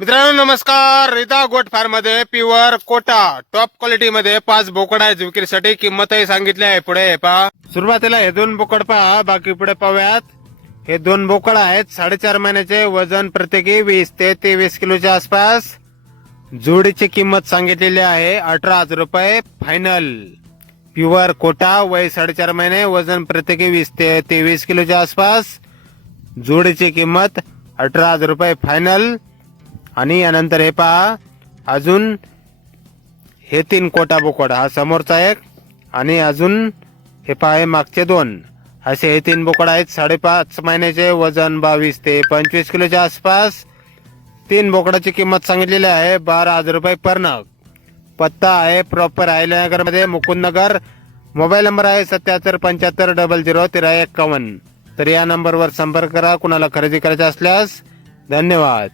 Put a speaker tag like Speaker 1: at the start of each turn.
Speaker 1: मित्रांनो नमस्कार. रिता गोट फार्ममध्ये प्युअर कोटा टॉप क्वालिटीमध्ये पाच बोकड आहेत विक्रीसाठी. किंमतही सांगितली आहे. पुढे हे पहा. सुरुवातीला हे दोन बोकड पहा. बाकी पुढे पाहूयात. हे दोन बोकड आहेत. साडेचार महिन्याचे वजन प्रत्येकी वीस ते तेवीस किलोच्या आसपास. जोडीची किंमत सांगितलेली आहे. अठरा हजार रुपये फायनल प्युअर कोटा वय साडेचार महिने वजन प्रत्येकी वीस ते तेवीस किलोच्या आसपास. जोडीची किंमत अठरा हजार रुपये फायनल आणि यानंतर हे पहा अजून हे तीन कोटा बोकोडा हा समोरचा एक आणि अजून हे पहा हे मागचे दोन. असे हे तीन बोकड आहेत साडेपाच महिन्याचे वजन बावीस ते पंचवीस किलोच्या आसपास. तीन बोकडाची किंमत सांगितलेली आहे बारा हजार रुपये पर नग. पत्ता आहे प्रॉपर आयल्यानगर मुकुंदनगर. मोबाईल नंबर आहे सत्याहत्तर पंच्याहत्तर डबल झिरो तेरा एक्कावन्न तर या नंबरवर संपर्क करा कुणाला खरेदी करायचा असल्यास. धन्यवाद.